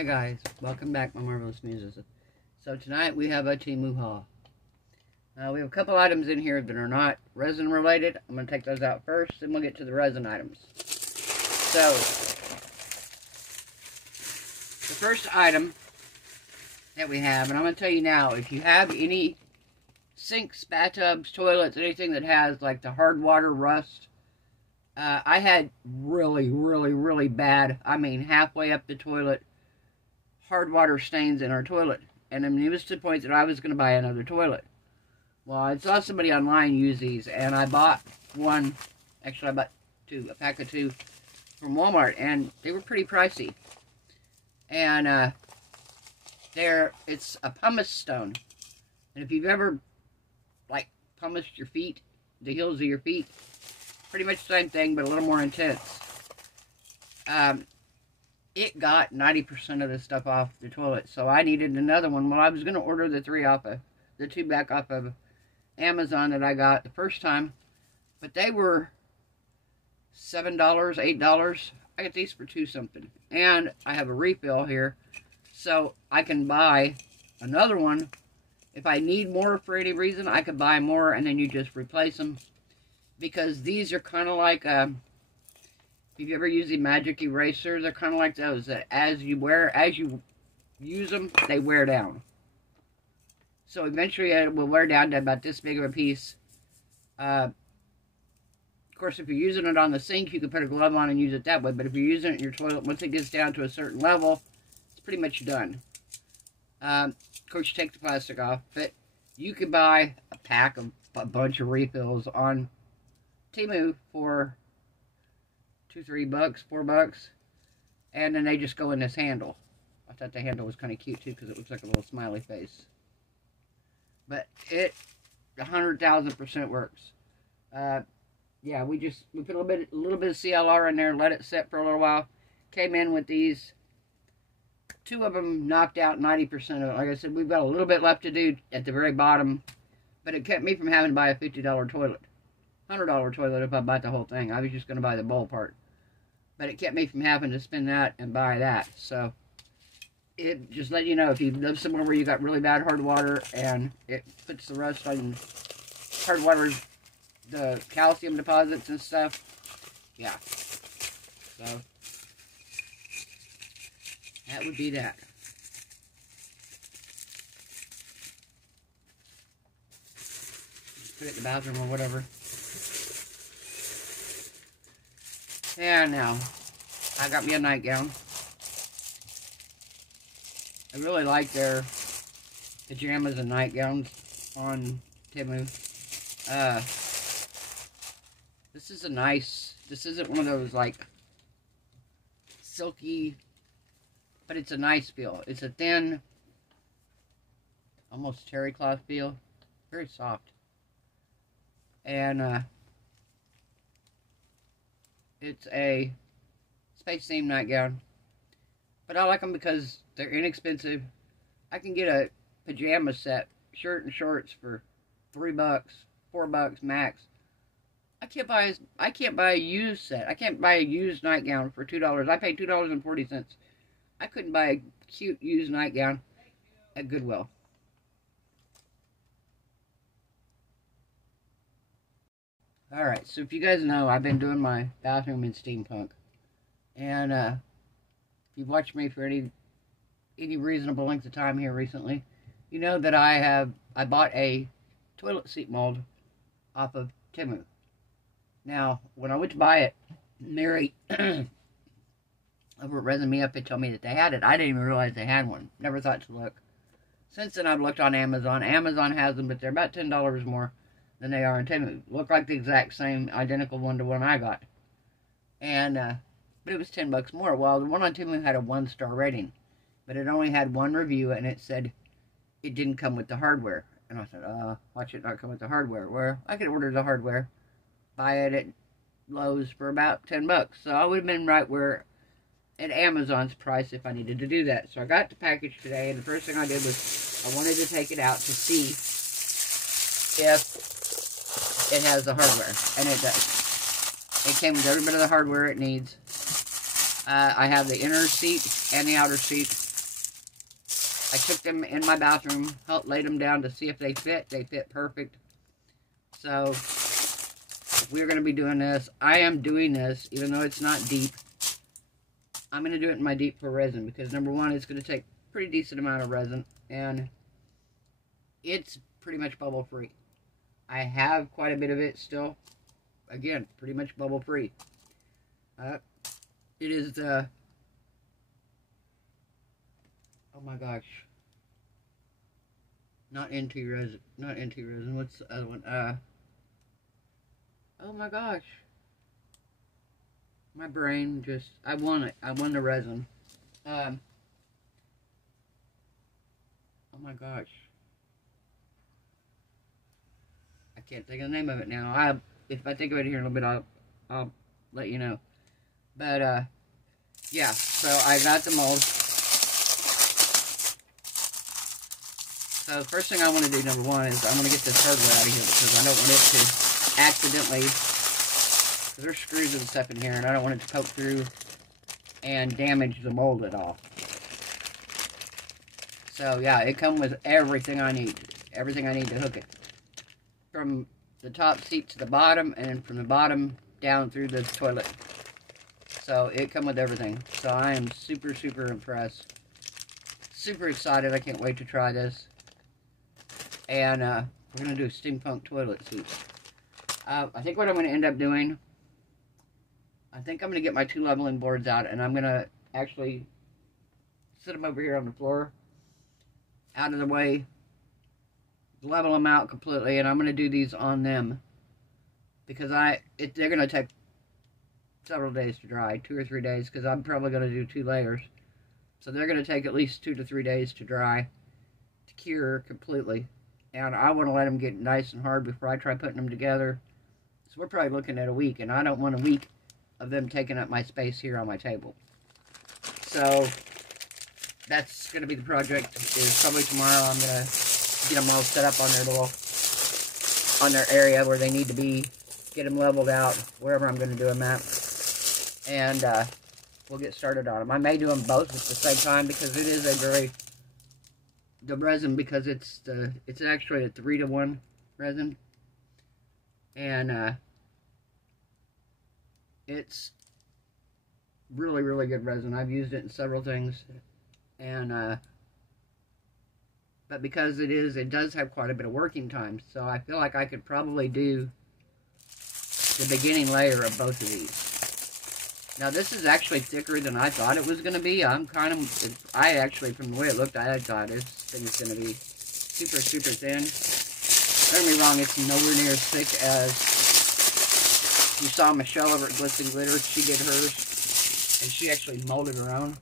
Hi guys, welcome back, my Marvelous Muses. So tonight we have a Temu haul. We have a couple items in here that are not resin related. I'm going to take those out first, then we'll get to the resin items. So, the first item that we have, and I'm going to tell you now, if you have any sinks, bathtubs, toilets, anything that has like the hard water rust, I had really bad, I mean halfway up the toilet, hard water stains in our toilet. And I mean, it was to the point that I was going to buy another toilet. Well, I saw somebody online use these, and I bought one, actually I bought two, a pack of two from Walmart, and they were pretty pricey. And it's a pumice stone. And if you've ever, like, pumiced your feet, the heels of your feet, pretty much the same thing, but a little more intense. It got 90% of the stuff off the toilet, so I needed another one. Well, I was going to order the two back off of Amazon that I got the first time, but they were $7, $8. I got these for $2 something, and I have a refill here, so I can buy another one. If I need more for any reason, I could buy more, and then you just replace them, because these are kind of like, if you've ever used the magic erasers, they're kind of like those, that as you use them, they wear down. So eventually it will wear down to about this big of a piece. Of course, if you're using it on the sink, you can put a glove on and use it that way. But if you're using it in your toilet, once it gets down to a certain level, it's pretty much done. Of course, you take the plastic off. But you can buy a pack of a bunch of refills on Temu for $2, $3, $4. And then they just go in this handle. I thought the handle was kind of cute too, because it looks like a little smiley face. But it 100,000% works. Yeah, we put a little bit of CLR in there, let it sit for a little while. Came in with these. Two of them knocked out 90% of it. Like I said, we've got a little bit left to do at the very bottom, but it kept me from having to buy a $50 toilet. $100 toilet if I bought the whole thing. I was just going to buy the bowl part. But it kept me from having to spend that and buy that. So, it just let you know, if you live somewhere where you got really bad hard water and it puts the rust on hard water, the calcium deposits and stuff, yeah. So, that would be that. Put it in the bathroom or whatever. Yeah, now, I got me a nightgown. I really like their pajamas and nightgowns on Temu. This isn't one of those, like, silky, but it's a nice feel. It's a thin, almost terry cloth feel. Very soft. And, it's a space theme nightgown. But I like them because they're inexpensive. I can get a pajama set, shirt and shorts, for $3, $4 max. I can't buy a used set. I can't buy a used nightgown for $2. I paid $2.40. I couldn't buy a cute used nightgown at Goodwill. Alright, so if you guys know, I've been doing my bathroom in steampunk. And, if you've watched me for any reasonable length of time here recently, you know that I bought a toilet seat mold off of Temu. Now, when I went to buy it, Mary over at Resin Me Up, they told me that they had it. I didn't even realize they had one. Never thought to look. Since then, I've looked on Amazon. Amazon has them, but they're about $10 more than they are on Temu. Look like the exact same, identical one to one I got. And, but it was $10 more. Well, the one on Temu had a 1-star rating, but it only had one review, and it said it didn't come with the hardware. And I said, watch it not come with the hardware. Well, I could order the hardware, buy it at Lowe's for about $10. So I would have been right where at Amazon's price if I needed to do that. So I got the package today, and the first thing I did was I wanted to take it out to see if it has the hardware, and it does. It came with every bit of the hardware it needs. I have the inner seat and the outer seat. I took them in my bathroom, helped lay them down to see if they fit. They fit perfect. So, we're going to be doing this. I am doing this, even though it's not deep. I'm going to do it in my deep pour resin because, number one, it's going to take a pretty decent amount of resin. And it's pretty much bubble free. I have quite a bit of it still. Again, pretty much bubble free. It is the... Oh my gosh. Not NT resin. Not NT resin. What's the other one? Oh my gosh. My brain just... I won it. I won the resin. Oh my gosh. I can't think of the name of it now. If I think of it here in a little bit, I'll let you know. But, yeah. So, I got the mold. So, the first thing I want to do, number one, is I want to get this hardware out of here because I don't want it to accidentally, because there's screws and stuff in here, and I don't want it to poke through and damage the mold at all. So, yeah, it comes with everything I need. Everything I need to hook it. From the top seat to the bottom, and from the bottom down through the toilet. So, it comes with everything. So, I am super, super impressed. Super excited. I can't wait to try this. And we're going to do steampunk toilet seats. I think what I'm going to end up doing, I think I'm going to get my 2 leveling boards out, and I'm going to actually sit them over here on the floor, out of the way, level them out completely, and I'm going to do these on them. Because they're going to take several days to dry, 2 or 3 days, because I'm probably going to do 2 layers. So they're going to take at least 2 to 3 days to dry, to cure completely. And I want to let them get nice and hard before I try putting them together. So we're probably looking at a week, and I don't want a week of them taking up my space here on my table. So that's going to be the project. Is probably tomorrow I'm going to get them all set up on their area where they need to be, get them leveled out, wherever I'm going to do them at. And we'll get started on them. I may do them both at the same time because it is the resin, because it's actually a 3-to-1 resin. And it's really, really good resin. I've used it in several things. And but because it does have quite a bit of working time, so I feel like I could probably do the beginning layer of both of these. Now, this is actually thicker than I thought it was going to be. I actually, from the way it looked, I thought this thing is going to be super, super thin. Don't get me wrong, it's nowhere near as thick as you saw Michelle over at Glitz and Glitter. She did hers, and she actually molded her own.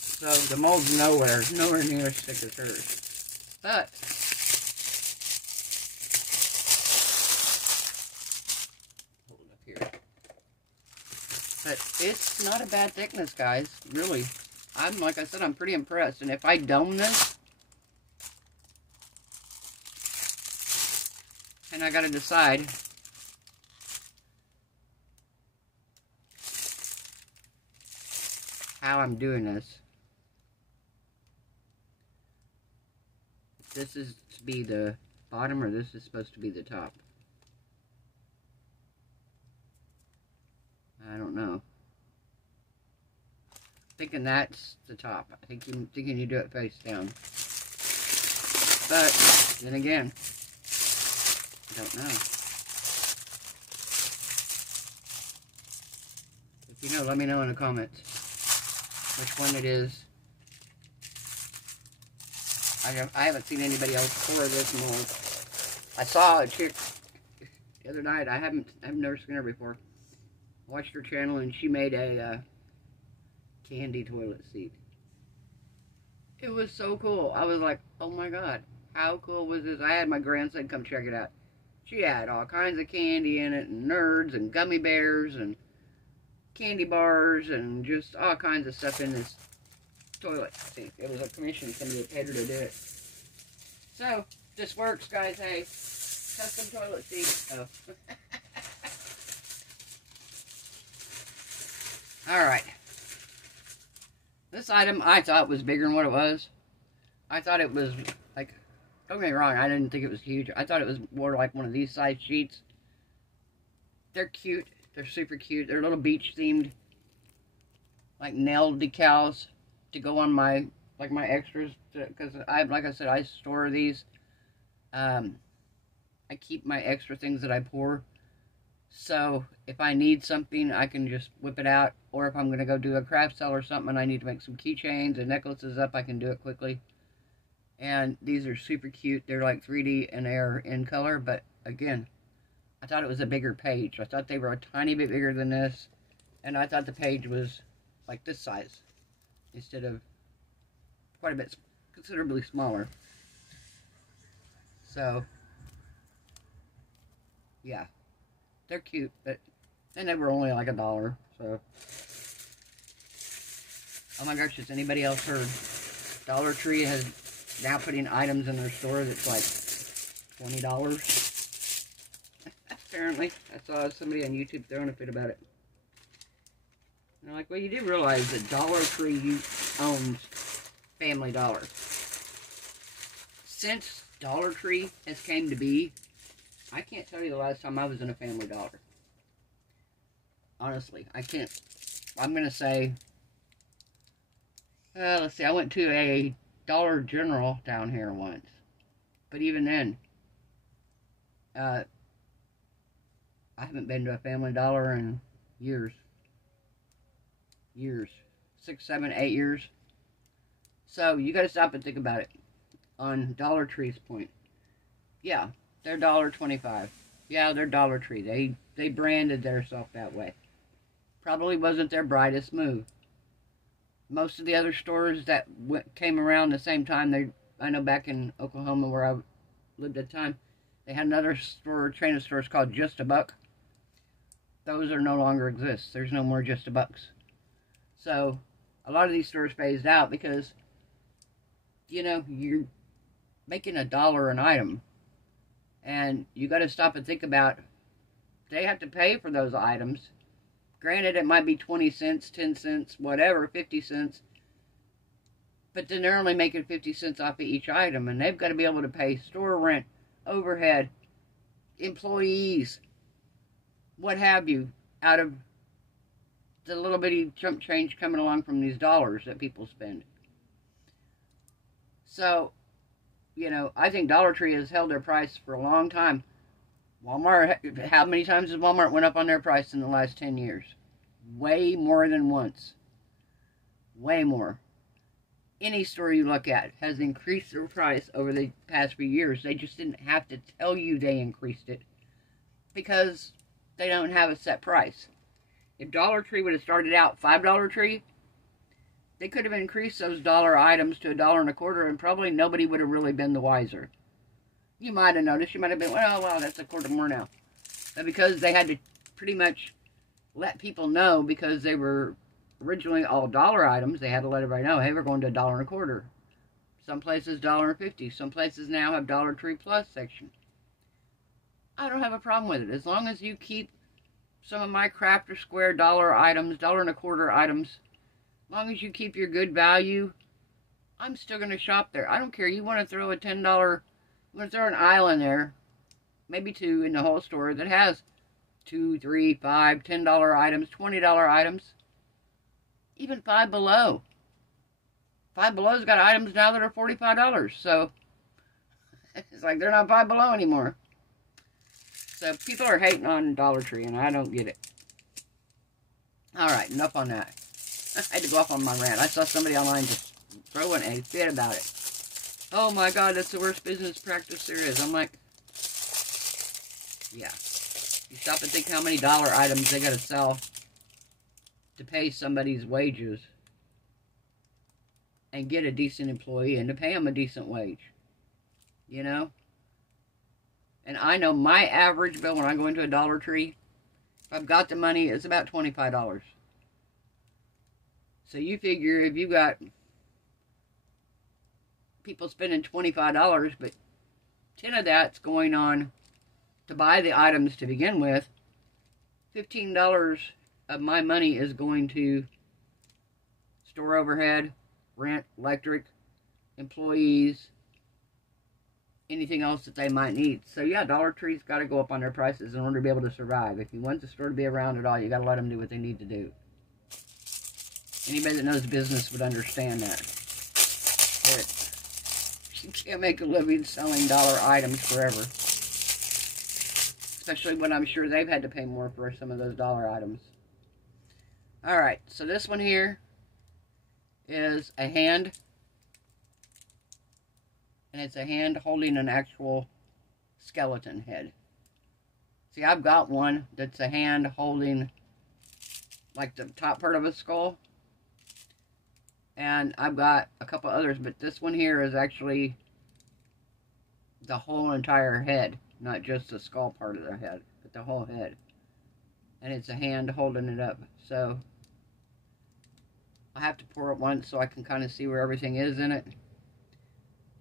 So, the mold's nowhere near as thick as hers. But But it's not a bad thickness, guys. Really. Like I said, I'm pretty impressed. And if I dome this, and I gotta decide how I'm doing this. This is to be the bottom, or this is supposed to be the top. I don't know. Thinking that's the top. Thinking you do it face down. But then again, I don't know. If you know, let me know in the comments which one it is. I haven't seen anybody else pour this mold. I saw a chick the other night. I've never seen her before. Watched her channel, and she made a candy toilet seat. It was so cool. I was like, oh my god, how cool was this? I had my grandson come check it out. She had all kinds of candy in it, and nerds, and gummy bears, and candy bars, and just all kinds of stuff in this toilet seat. It was a commission. Somebody paid her to do it. So, this works, guys. Hey, custom toilet seat. Oh. Alright. This item I thought was bigger than what it was. I thought it was, like, don't get me wrong, I didn't think it was huge. I thought it was more like one of these size sheets. They're cute. They're super cute. They're little beach themed, like nail decals to go on my, like my extras. Because like I said, I store these. I keep my extra things that I pour. So if I need something, I can just whip it out. Or if I'm going to go do a craft sale or something and I need to make some keychains and necklaces up, I can do it quickly. And these are super cute. They're like 3D and they're in color. But again, I thought it was a bigger page. I thought they were a tiny bit bigger than this. And I thought the page was like this size instead of quite a bit, considerably smaller. So, yeah. They're cute, but and they were only like $1, so. Oh my gosh, has anybody else heard? Dollar Tree has now putting items in their store that's like $20. Apparently. I saw somebody on YouTube throwing a fit about it. And I'm like, well, you do realize that Dollar Tree owns Family Dollar. Since Dollar Tree has came to be, I can't tell you the last time I was in a Family Dollar. Honestly, I can't. I'm going to say, let's see, I went to a Dollar General down here once. But even then, I haven't been to a Family Dollar in years. 6, 7, 8 years. So, you got to stop and think about it. On Dollar Tree's point. Yeah. They're $1.25. Yeah, they're Dollar Tree. They branded themselves that way. Probably wasn't their brightest move. Most of the other stores that came around the same time, I know back in Oklahoma where I lived at the time, they had another chain of stores called Just a Buck. Those are no longer exist. There's no more Just a Bucks. So, a lot of these stores phased out because, you know, you're making $1 an item. And you got to stop and think about, they have to pay for those items. Granted, it might be 20 cents, 10 cents, whatever, 50 cents. But then they're only making 50 cents off of each item. And they've got to be able to pay store rent, overhead, employees, what have you, out of the little bitty chump change coming along from these dollars that people spend. So, you know, I think Dollar Tree has held their price for a long time. Walmart, how many times has Walmart went up on their price in the last 10 years? Way more than once. Way more. Any store you look at has increased their price over the past few years. They just didn't have to tell you they increased it because they don't have a set price. If Dollar Tree would have started out $5 tree, they could have increased those dollar items to $1.25, and probably nobody would have really been the wiser. You might have noticed. You might have been, well, wow, that's a quarter more now. But because they had to pretty much let people know, because they were originally all dollar items, they had to let everybody know, hey, we're going to $1.25. Some places $1.50. Some places now have Dollar Tree Plus section. I don't have a problem with it. As long as you keep some of my Crafter Square dollar items, $1.25 items, as long as you keep your good value, I'm still going to shop there. I don't care. You want to throw a $10, you want to throw an aisle in there, maybe 2 in the whole store that has 2, 3, 5, $10 items, $20 items, even Five Below. Five Below's got items now that are $45. So it's like they're not Five Below anymore. So people are hating on Dollar Tree, and I don't get it. All right, enough on that. I had to go off on my rant. I saw somebody online just throwing a fit about it. Oh my God, that's the worst business practice there is. I'm like, yeah. You stop and think how many dollar items they got to sell to pay somebody's wages and get a decent employee and to pay them a decent wage. You know? And I know my average bill when I go into a Dollar Tree, if I've got the money, it's about $25. So you figure if you got people spending $25, but 10 of that's going on to buy the items to begin with, $15 of my money is going to store overhead, rent, electric, employees, anything else that they might need. So yeah, Dollar Tree's got to go up on their prices in order to be able to survive. If you want the store to be around at all, you got to let them do what they need to do. Anybody that knows business would understand that. But you can't make a living selling dollar items forever. Especially when I'm sure they've had to pay more for some of those dollar items. Alright, so this one here is a hand. And it's a hand holding an actual skeleton head. See, I've got one that's a hand holding like the top part of a skull. And I've got a couple others, but this one here is actually the whole entire head. Not just the skull part of the head, but the whole head. And it's a hand holding it up. So, I have to pour it once so I can kind of see where everything is in it.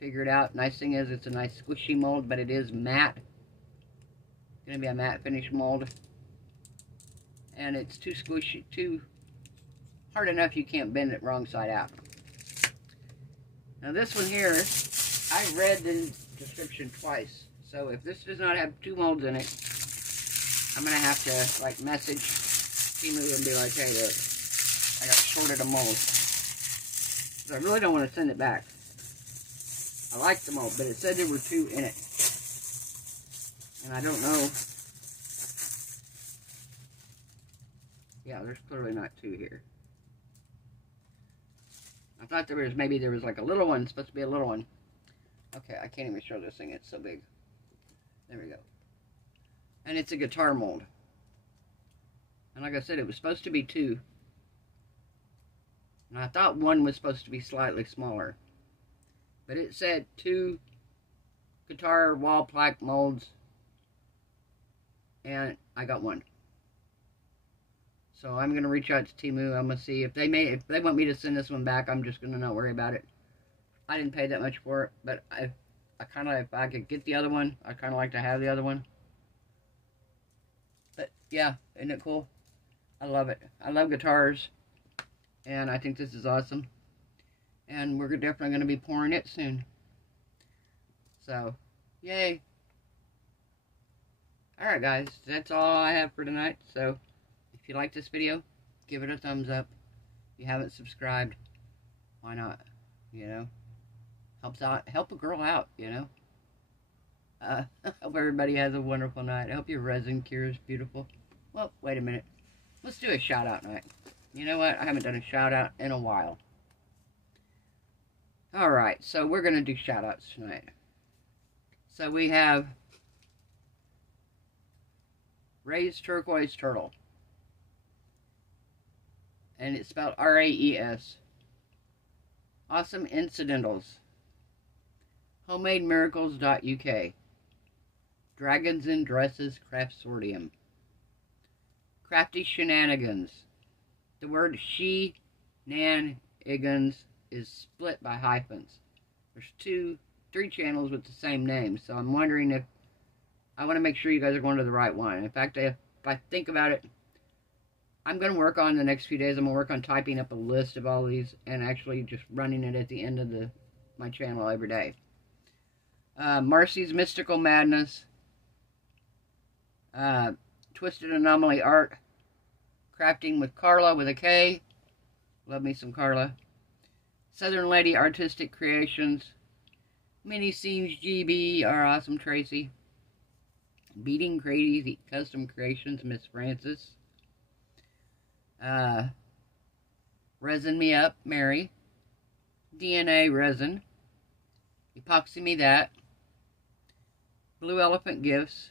Figure it out. Nice thing is it's a nice squishy mold, but it is matte. It's going to be a matte finish mold. And it's too squishy, too hard enough you can't bend it wrong side out. Now this one here, I read the description twice. So if this does not have two molds in it, I'm going to have to like message Temu and be like, hey look, I got shorted a mold. So I really don't want to send it back. I like the mold, but it said there were two in it. And I don't know. Yeah, there's clearly not two here. I thought there was, maybe there was like a little one, supposed to be a little one. Okay, I can't even show this thing, it's so big. There we go. And it's a guitar mold. And like I said, it was supposed to be two. And I thought one was supposed to be slightly smaller. But it said two guitar wall plaque molds. And I got one. So I'm going to reach out to Temu. I'm going to see if they want me to send this one back. I'm just going to not worry about it. I didn't pay that much for it. But I kind of, if I could get the other one, I kind of like to have the other one. But yeah, isn't it cool? I love it. I love guitars. And I think this is awesome. And we're definitely going to be pouring it soon. So, yay. Alright guys, that's all I have for tonight. So, if you like this video, give it a thumbs up. If you haven't subscribed, why not? You know? Help a girl out, you know? I hope everybody has a wonderful night. I hope your resin cure is beautiful. Well, wait a minute. Let's do a shout out night. You know what? I haven't done a shout out in a while. Alright, so we're going to do shout outs tonight. So we have Raised Turquoise Turtle. And it's spelled R-A-E-S. Awesome Incidentals. HomemadeMiracles.uk. Dragons in Dresses Craftsorium. Crafty Shenanigans. The word she-nan-igans is split by hyphens. There's three channels with the same name, so I'm wondering if I want to make sure you guys are going to the right one. In fact, if I think about it, I'm going to work on the next few days. I'm going to work on typing up a list of all these and actually just running it at the end of my channel every day. Marcy's Mystical Madness. Twisted Anomaly Art. Crafting with Carla with a K. Love me some Carla. Southern Lady Artistic Creations. Mini Scenes GB, our awesome Tracy. Beating Crazy Custom Creations, Miss Francis. Resin Me Up, Mary. DNA Resin. Epoxy Me That. Blue Elephant Gifts.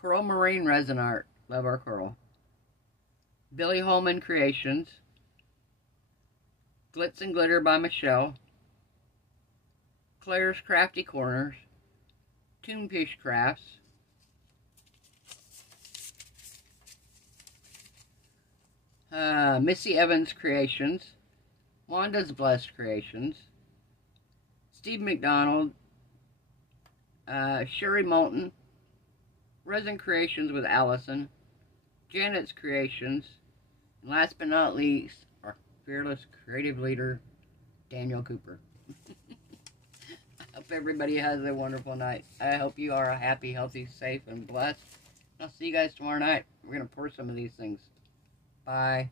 Coral Marine Resin Art. Love our coral. Billy Holman Creations. Glitz and Glitter by Michelle. Claire's Crafty Corners. Toonfish Crafts. Missy Evans Creations. Wanda's Blessed Creations. Steve McDonald. Sherry Moulton. Resin Creations with Allison. Janet's Creations. And last but not least, our fearless creative leader, Daniel Cooper. I hope everybody has a wonderful night. I hope you are happy, healthy, safe, and blessed. I'll see you guys tomorrow night. We're going to pour some of these things. Bye.